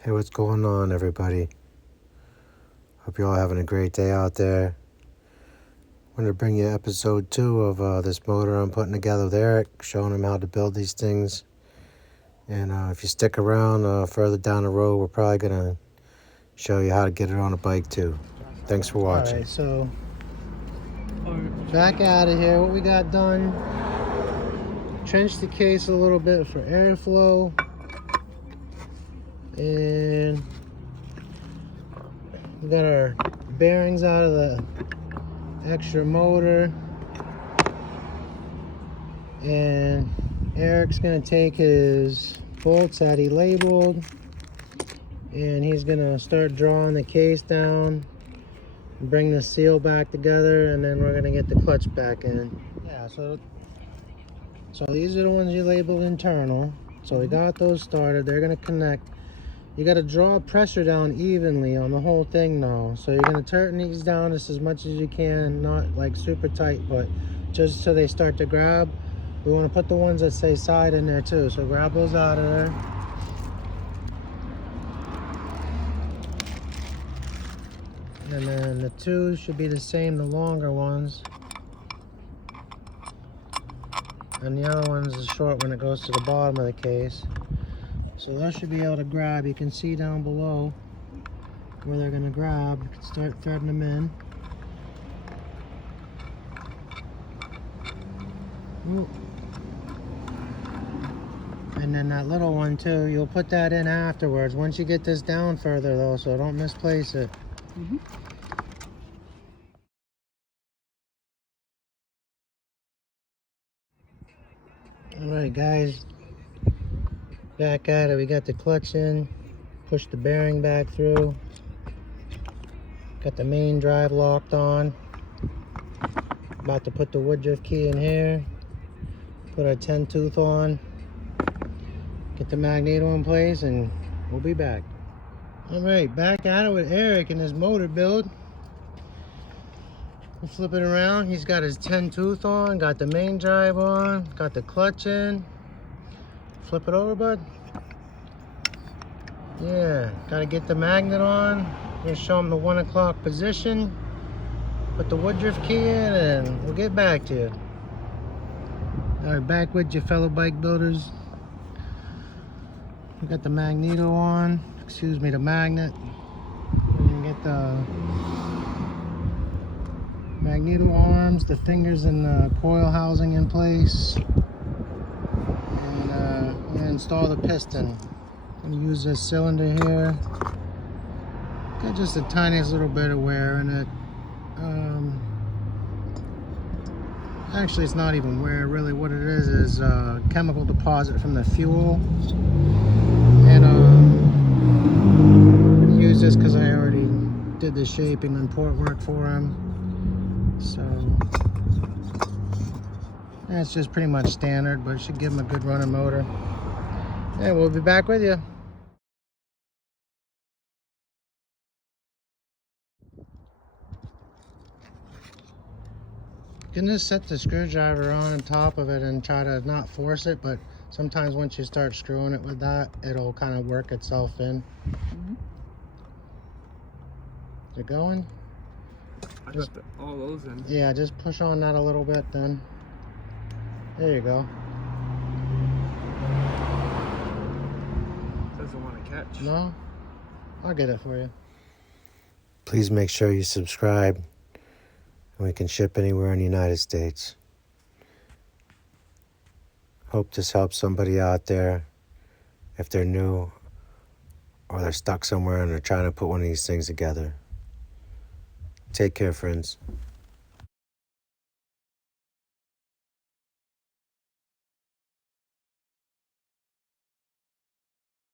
Hey, what's going on, everybody? Hope you're all having a great day out there. Wanted to bring you episode 2 of this motor I'm putting together with Eric, showing him how to build these things. And if you stick around further down the road, we're probably going to show you how to get it on a bike too. Thanks for watching. Alright, so back out of here. What we got done, trenched the case a little bit for airflow, and we got our bearings out of the extra motor, and Eric's gonna take his bolts that he labeled and he's gonna start drawing the case down, bring the seal back together, and then we're gonna get the clutch back in. Yeah, so these are the ones you labeled internal. So we got those started. They're gonna connect. You got to draw pressure down evenly on the whole thing now. So you're going to turn these down just as much as you can, not like super tight, but just so they start to grab. We want to put the ones that say side in there too. So grab those out of there. And then the two should be the same, the longer ones. And the other one's the short when it goes to the bottom of the case. So those should be able to grab. You can see down below where they're going to grab. You can start threading them in. Ooh. And then that little one too, you'll put that in afterwards. Once you get this down further though, so don't misplace it. Alright guys, back at it. We got the clutch in, push the bearing back through, got the main drive locked on. About to put the woodruff key in here, put our 10 tooth on, get the magneto in place, and we'll be back. Alright, back at it with Eric and his motor build. We'll flip it around. He's got his 10 tooth on, got the main drive on, got the clutch in. Flip it over, bud. Yeah, gotta get the magnet on. Gonna show him the 1 o'clock position. Put the woodruff key in and we'll get back to you. Alright, back with you, fellow bike builders. We got the magneto on, the magnet. We're gonna get the magneto arms, the fingers and the coil housing in place. And I'm gonna install the piston. I'm gonna use this cylinder here. Got just the tiniest little bit of wear in it. Actually, it's not even wear. Really, what it is chemical deposit from the fuel. And I'm gonna use this because I already did the shaping and port work for him. So that's just pretty much standard, but it should give him a good running motor. And we'll be back with you. You can just set the screwdriver on top of it and try to not force it, but sometimes once you start screwing it with that, it'll kind of work itself in. Is it going? I just put all those in. Yeah, just push on that a little bit then. There you go. Doesn't want to catch. No? I'll get it for you. Please make sure you subscribe, and we can ship anywhere in the United States. Hope this helps somebody out there if they're new or they're stuck somewhere and they're trying to put one of these things together. Take care, friends.